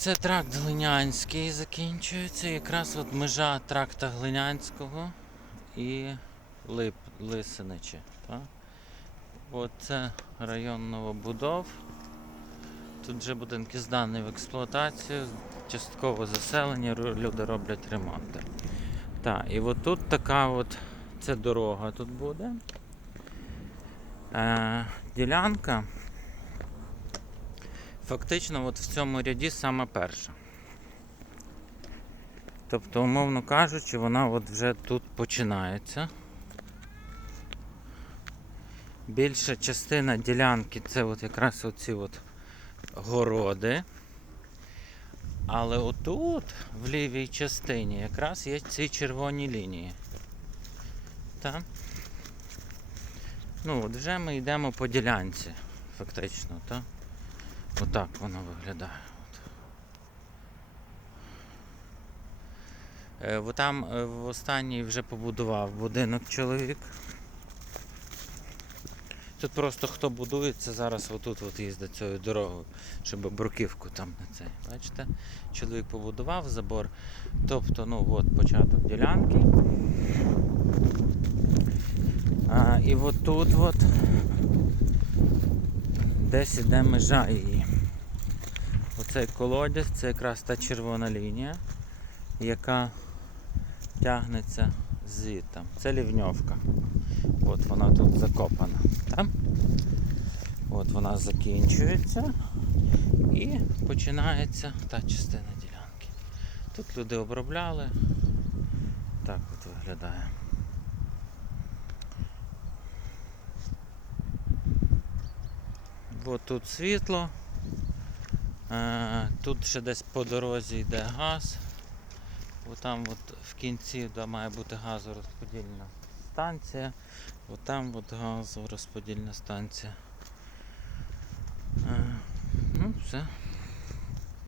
Це тракт Глинянський закінчується. Якраз от межа тракта Глинянського і Лип, Лисиничі. Так? Оце район новобудов. Тут вже будинки здані в експлуатацію, частково заселення, люди роблять ремонти. Так, і от тут така от це дорога тут буде. Е, ділянка. Фактично, от в цьому ряді саме перша. Тобто, умовно кажучи, вона от вже тут починається. Більша частина ділянки це от якраз оці от городи. Але отут, в лівій частині, якраз є ці червоні лінії. Так? Ну, от вже ми йдемо по ділянці, фактично, так? Отак воно виглядає. Е, бо там е, в останній вже побудував будинок чоловік. Тут просто хто будується, зараз отут от їздить цією дорогою, щоб бруківку там на цей. Бачите? Чоловік побудував забор. Тобто, ну от початок ділянки. А, і от тут от десь іде межа її. Оцей колодязь це якраз та червона лінія, яка тягнеться звідти. Це лівньовка. От вона тут закопана. Там. От вона закінчується і починається та частина ділянки. Тут люди обробляли. Так от виглядає. От тут світло. Е, Тут ще десь по дорозі йде газ. бо там от в кінці де має бути газорозподільна станція. бо там от газорозподільна станція. Е, Ну, все.